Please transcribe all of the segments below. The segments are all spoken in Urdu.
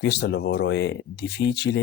Questo lavoro è difficile,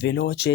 veloce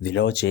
veloce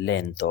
lento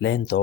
lento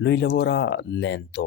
lui lavora lento,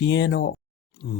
pieno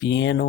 pieno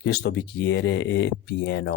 questo bicchiere è pieno,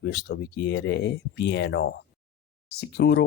questo bicchiere è pieno। sicuro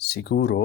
sicuro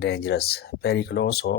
dangerous, pericoloso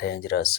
dangerous।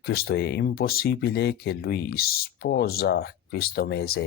questo è impossibile che lui sposa questo mese,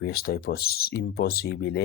questo è impossibile,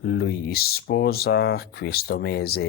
lui sposa questo mese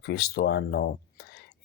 questo anno,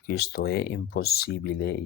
questo è impossibile,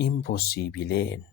impossibile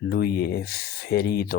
lui è ferito,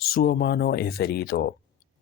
suo mano è ferito,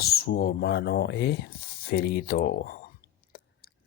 suo mano è ferito।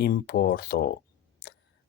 importo,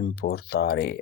importare,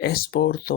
esporto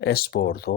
esporto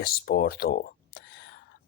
esporto।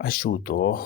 asciutto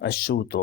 asciutto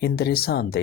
interessante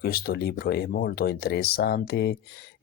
questo libro è molto interessante,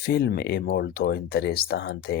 film è molto interessante,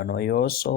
annoioso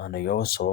annoioso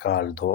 caldo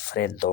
freddo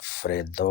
freddo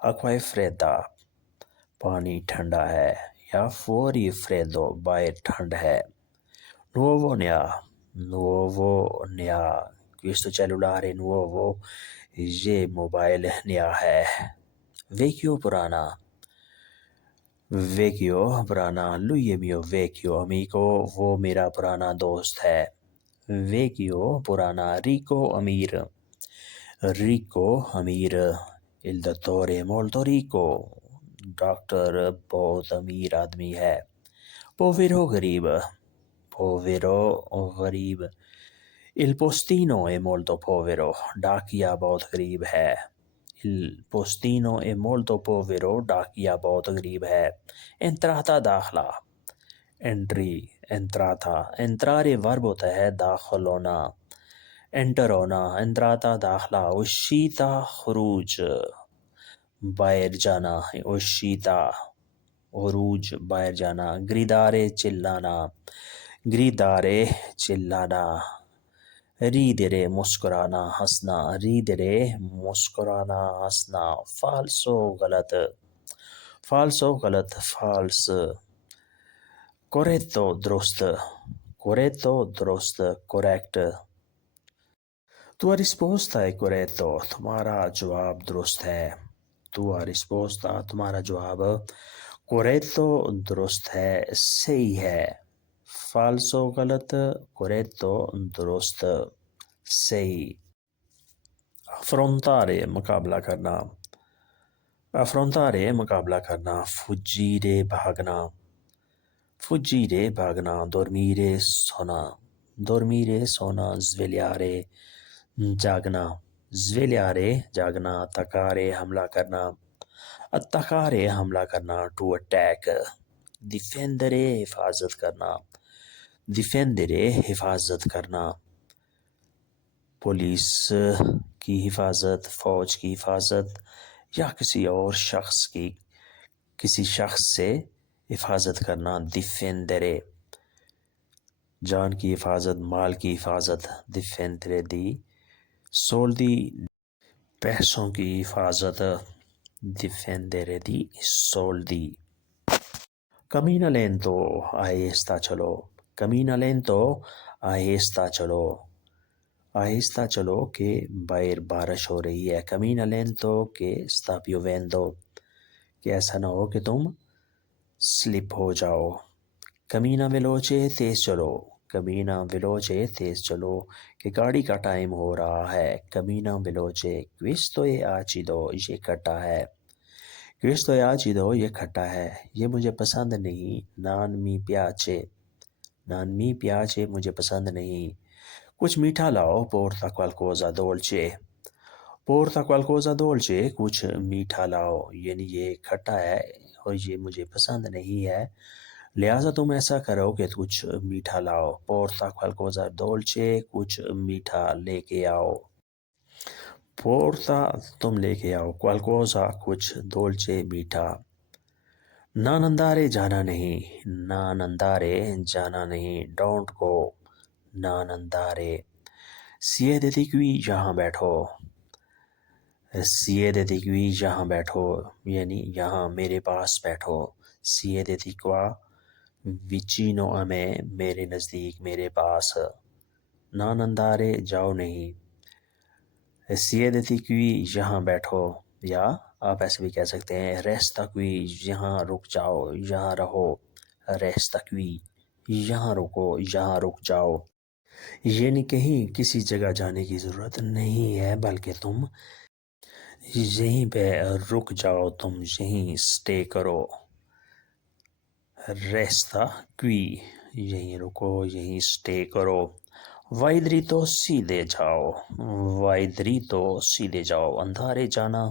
acqua fredda, پانی ٹھنڈا ہے، یا fuori freddo باہر ٹھنڈ ہے. nuovo nea questo cellulare nuovo یہ موبائل نیا ہے. vecchio پرانا lui è mio vecchio amico وہ میرا پرانا دوست ہے. vecchio پرانا. ricco امیر il dottore è molto ricco doctor بہت امیر آدمی ہے. povero غریب il postino è molto povero ڈاکیا بہت غریب ہے. il postino è molto povero ڈاکیا بہت غریب ہے. entrata داخلہ. entrare verb ہوتا ہے داخل ہونا. enter ہونا. entrata داخلہ. uscita خروج باہر جانا. uscita خروج باہر جانا. gridare چلانا. ridere مسکرانا ہنسنا. falso غلط. corretto درست. correct. tua risposta è corretto تمہارا جواب درست ہے. تمہارا جواب corretto درست ہے، صحیح ہے. falso غلط، corretto درست صحیح. affrontare مقابلہ کرنا. fuggire بھاگنا. dormire سونا. svegliare جاگنا. attaccare حملہ کرنا. to attack. difendere حفاظت کرنا. پولیس کی حفاظت، فوج کی حفاظت، یا کسی شخص سے حفاظت کرنا. difendere. جان کی حفاظت، مال کی حفاظت. difendere di soldi پیسوں کی حفاظت. difendere di soldi. cammina lento آہستہ چلو کہ باہر بارش ہو رہی ہے. cammina lento کہ sta piovendo کہ ایسا نہ ہو کہ تم سلپ ہو جاؤ. cammina veloce تیز چلو کہ گاڑی کا ٹائم ہو رہا ہے. cammina veloce. questo è acido یہ کھٹا ہے. یہ مجھے پسند نہیں. non mi piace مجھے پسند نہیں. کچھ میٹھا لاؤ. porta qualcosa dolce کچھ میٹھا لاؤ. یعنی یہ کھٹا ہے اور یہ مجھے پسند نہیں ہے، لہٰذا تم ایسا کرو کہ کچھ میٹھا لاؤ. porta qualcosa dolce کچھ میٹھا لے کے آؤ. porta تم لے کے آؤ. qualcosa کچھ. dolce میٹھا. non andare جانا نہیں. don't go. non andare. siediti qui یہاں بیٹھو. یعنی یہاں میرے پاس بیٹھو. siediti qua vicino a me میرے نزدیک، میرے پاس. non andare جاؤ نہیں. siediti qui یہاں بیٹھو، یا آپ ایسے بھی کہہ سکتے ہیں resta qui یہاں رک جاؤ، یہاں رہو. resta qui یہاں رک جاؤ. یعنی کہیں کسی جگہ جانے کی ضرورت نہیں ہے، بلکہ تم یہیں پہ رک جاؤ، تم یہیں سٹے کرو. resta qui یہیں رکو، یہیں سٹے کرو. vai dritto سیدھے جاؤ. andare جانا.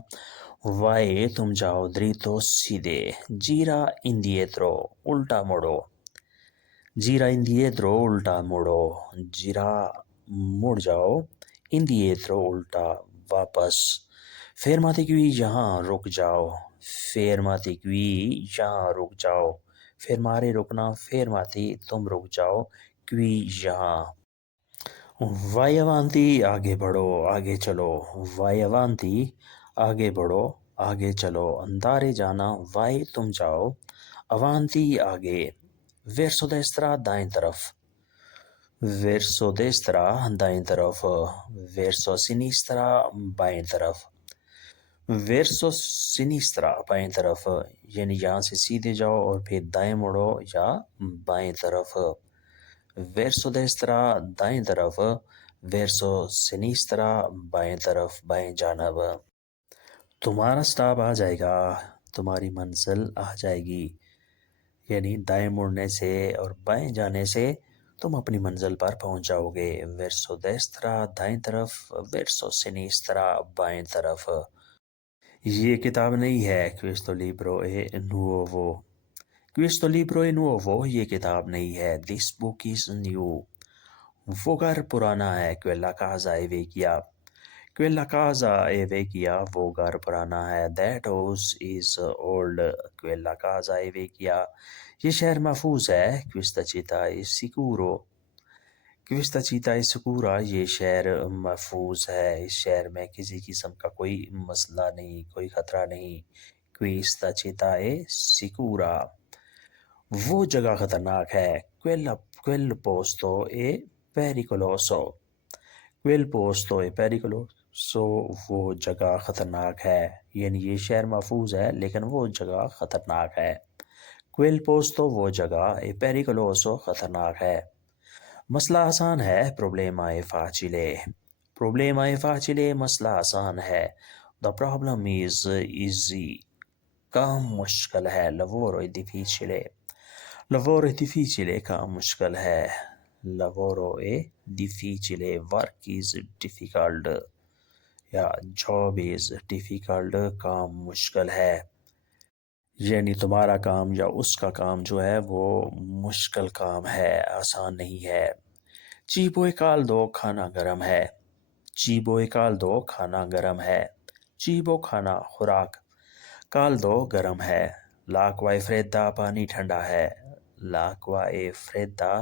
vai تم جاؤ. dritto سیدھے. gira indietro الٹا مڑو. gira مڑ جاؤ. indietro الٹا، واپس. fermati qui یہاں رک جاؤ. fermare رکنا. fermati تم رک جاؤ. qui یہاں. vai avanti آگے بڑھو، آگے چلو. vai avanti آگے بڑھو، آگے چلو andare جانا vai تم جاؤ avanti آگے verso destra دائیں طرف verso destra دائیں طرف verso sinistra بائیں طرف verso sinistra بائیں طرف یعنی یہاں سے سیدھے جاؤ اور پھر دائیں مڑو یا بائیں طرف verso destra دائیں طرف verso sinistra بائیں طرف بائیں جانب تمہارا سٹاپ آ جائے گا تمہاری منزل آ جائے گی یعنی دائیں مڑنے سے اور بائیں جانے سے تم اپنی منزل پر پہنچ جاؤ گے verso destra دائیں طرف verso sinistra بائیں طرف یہ کتاب نہیں ہے Questo libro è nuovo Questo libro è nuovo یہ کتاب نہیں ہے This book is new وہ گھر پرانا ہے quella casa è vecchia quella casa è vecchia وہ گھر پرانا ہے That house is old quella casa è vecchia یہ شہر محفوظ ہے Questa città è sicuro Questa città è sicura یہ شہر محفوظ ہے اس شہر میں کسی قسم کا کوئی مسئلہ نہیں کوئی خطرہ نہیں Questa città è sicura وہ جگہ خطرناک ہے quel posto è pericoloso quel posto è pericoloso وہ جگہ خطرناک ہے یعنی یہ شہر محفوظ ہے لیکن وہ جگہ خطرناک ہے quel posto وہ جگہ è pericoloso خطرناک ہے مسئلہ آسان ہے problema è facile problema è facile مسئلہ آسان ہے the problem is easy کام مشکل ہے lavoro è difficile lavoro è difficile کام مشکل ہے lavoro è difficile work is difficult یا job is difficult کام مشکل ہے یعنی تمہارا کام یا اس کا کام جو ہے وہ مشکل کام ہے آسان نہیں ہے cibo e caldo کھانا گرم ہے cibo e caldo کھانا گرم ہے cibo کھانا خوراک caldo گرم ہے l'acqua è fredda پانی ٹھنڈا ہے l'acqua è fredda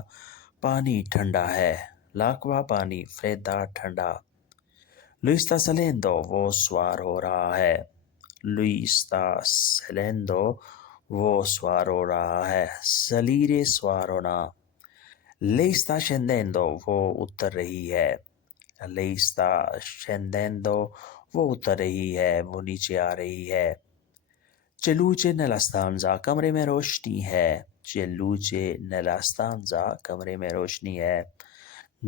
پانی ٹھنڈا ہے l'acqua پانی fredda ٹھنڈا lui sta salendo وہ سوار ہو رہا ہے lui sta salendo وہ سوار ہو رہا ہے salire سوار ہونا lei sta scendendo وہ اتر رہی ہے lei sta scendendo وہ اتر رہی ہے وہ نیچے آ رہی ہے c'è luce nella stanza کمرے میں روشنی ہے c'è luce nella stanza کمرے میں روشنی ہے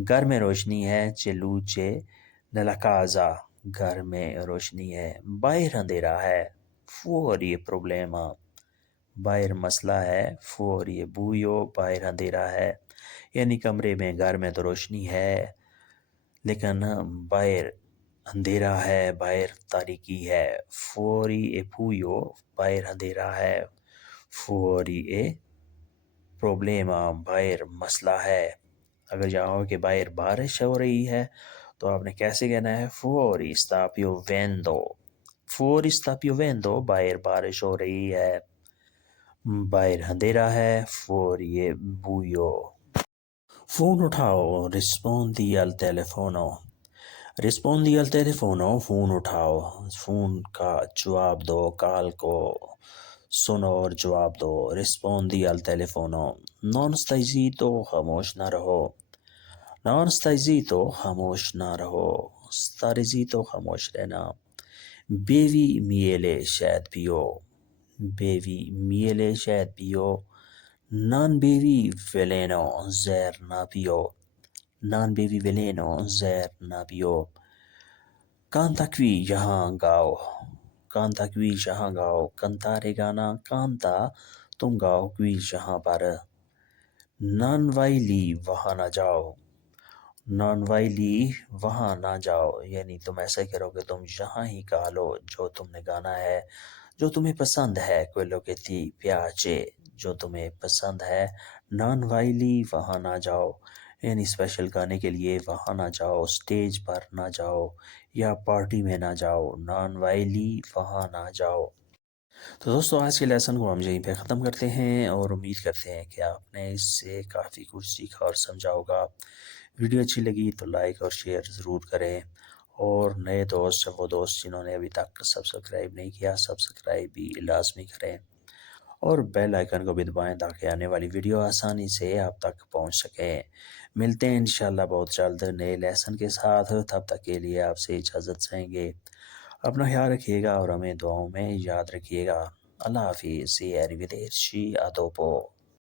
گھر میں روشنی ہے c'è luce nella casa گھر میں روشنی ہے باہر اندھیرا ہے fuori è problema باہر مسئلہ ہے fuori è buio باہر اندھیرا ہے یعنی کمرے میں گھر میں تو روشنی ہے لیکن باہر اندھیرا ہے باہر تاریکی ہے fuori è buio باہر اندھیرا ہے fuori è problema باہر مسئلہ ہے اگر جاؤ کہ باہر بارش ہو رہی ہے تو آپ نے کیسے کہنا ہے fuori sta piovendo fuori sta piovendo باہر بارش ہو رہی ہے باہر اندھیرا ہے fuori è buio فون اٹھاؤ rispondi al telefono rispondi al telefono phone اٹھاؤ فون کا جواب دو کال کو سنو اور جواب دو rispondi al telefono non stai zitto خاموش نہ رہو non stai zitto خاموش نہ رہو stare zitto خاموش رہنا bevi miele شہد پیو bevi miele شہد پیو non bevi veleno زہر نہ پیو non bevi veleno زہر نہ پیو canta qui یہاں گاؤ canta qui یہاں گاؤ cantare گانا canta تم گاؤ qui یہاں پر non vai lì وہاں نہ جاؤ non vai lì وہاں نہ جاؤ یعنی تم ایسا کرو کہ تم یہاں ہی گا لو جو تم نے گانا ہے جو تمہیں پسند ہے quello che ti piace جو تمہیں پسند ہے non vai lì وہاں نہ جاؤ یعنی اسپیشل گانے کے لیے وہاں نہ جاؤ سٹیج پر نہ جاؤ یا پارٹی میں نہ جاؤ non vai lì وہاں نہ جاؤ تو دوستو آج کے لیسن کو ہم یہیں پہ ختم کرتے ہیں اور امید کرتے ہیں کہ آپ نے اس سے کافی کچھ سیکھا اور سمجھا ہوگا ویڈیو اچھی لگی تو لائک اور شیئر ضرور کریں اور نئے دوست وہ دوست جنہوں نے ابھی تک سبسکرائب نہیں کیا سبسکرائب بھی لازمی کریں اور بیل آئیکن کو بھی دبائیں تاکہ آنے والی ویڈیو آسانی سے آپ تک پہنچ سکے۔ ملتے ہیں انشاءاللہ بہت جلد نئے لیسن کے ساتھ، تب تک کے لیے آپ سے اجازت چاہیں گے۔ اپنا خیال رکھیے گا اور ہمیں دعاؤں میں یاد رکھیے گا۔ اللہ حافظ، arrivederci، a dopo۔